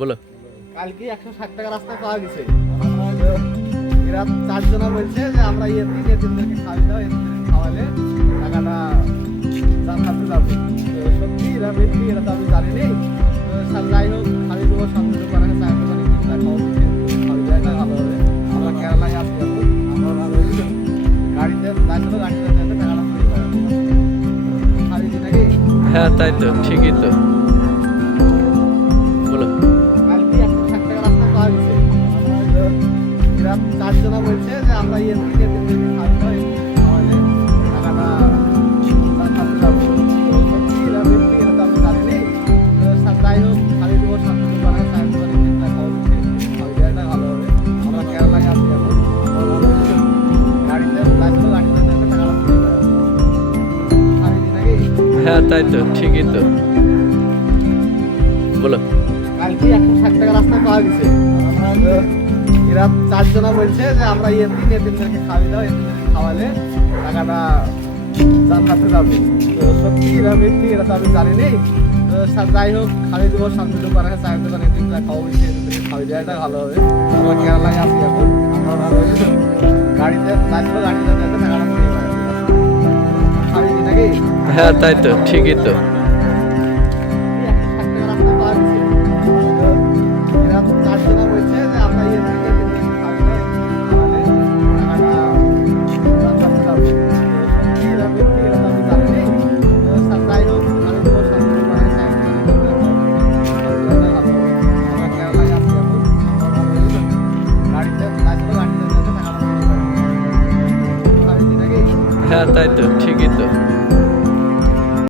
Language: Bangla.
বলো। কালকে 160 টাকা রাস্তায় পাওয়া গেছে। এরা 4 জনা বলছে যে আমরা এতিমদেরকে খাওয়াই দাও, এতিমদেরকে খাওয়ালে টাকাটা জান্নাতে যাবে। তো সত্যি এরা মিথ্যে, এরা তো আমি জানি নেই। যাই হোক, খালি দেবো সন্দেহ করে চায়ের দোকানে খাওয়াই দেওয়াটা ভালো হবে। আমরা কেরালায় আসি এখন, আমরা ভালো হয়েছে গাড়িতে যাইছিল, গাড়িতে যাইতে টাকাটা চুরি হয়ে গেছে। খালি দিন নাকি? হ্যাঁ তাই তো, ঠিকই তো। বলো। কালকে 160 টাকা রাস্তা পাওয়া গেছে। এরা 4 জনা বলছে যে আমরা এতিমদেরকে খাওয়াই দাও, এতিমদেরকে খাওয়ালে টাকাটা জান্নাতে যাবে। তো সত্যি এরা মিথ্যে, এরা তো আমি জানি নেই। যাই হোক, খালি দেবো সন্দেহ করে চায়ের দোকানে খাওয়াই দেওয়াটা ভালো হবে। আমরা কেরালায় আসি এখন, আমরা ভালো হয়েছে গাড়িতে যাইছিল, গাড়িতে যাইতে টাকাটা চুরি হয়ে গেছে। খালি দিন নাকি? হ্যাঁ তাই তো, ঠিকই তো। বলো। কালকে 160 টাকা রাস্তায় পাওয়া গেছে। এরা 4 জনা বলছে যে আমরা এতিমদেরকে খাওয়াই দাও, এতিমদেরকে খাওয়ালে টাকাটা জান্নাতে যাবে। তো সত্যি এরা মিথ্যে, এরা তো আমি জানি নেই। যাই হোক, খালি দেবো সন্দেহ করে চায়ের দোকানে এতিমরা খাওয়াইছে, এতিমদেরকে খাওয়াই দেওয়াটা ভালো হবে। আমরা কেরালায় আসি এখন, আমরা ভালো হয়েছে গাড়িতে যাইছিল, গাড়িতে যাইতে টাকাটা চুরি হয়ে গেছে। খালি দিন নাকি? হ্যাঁ তাই তো, ঠিকই তো।